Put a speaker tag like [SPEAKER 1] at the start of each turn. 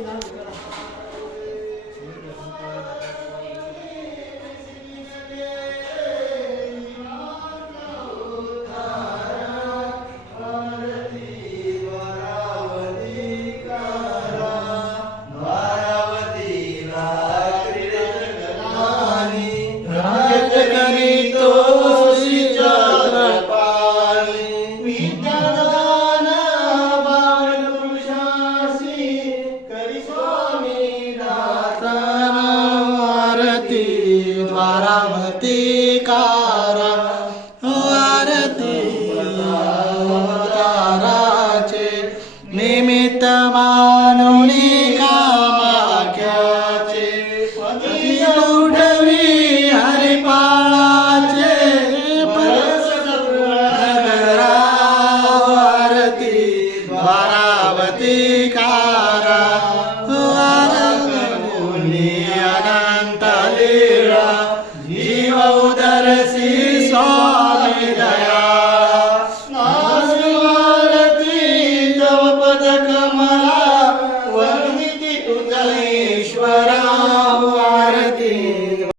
[SPEAKER 1] Gracias.
[SPEAKER 2] जयकारा आरती ताराचे निमित्त मानुनी कामाख्याचे उडवी हरिपाळाचे
[SPEAKER 3] परसरा
[SPEAKER 2] आरती का जया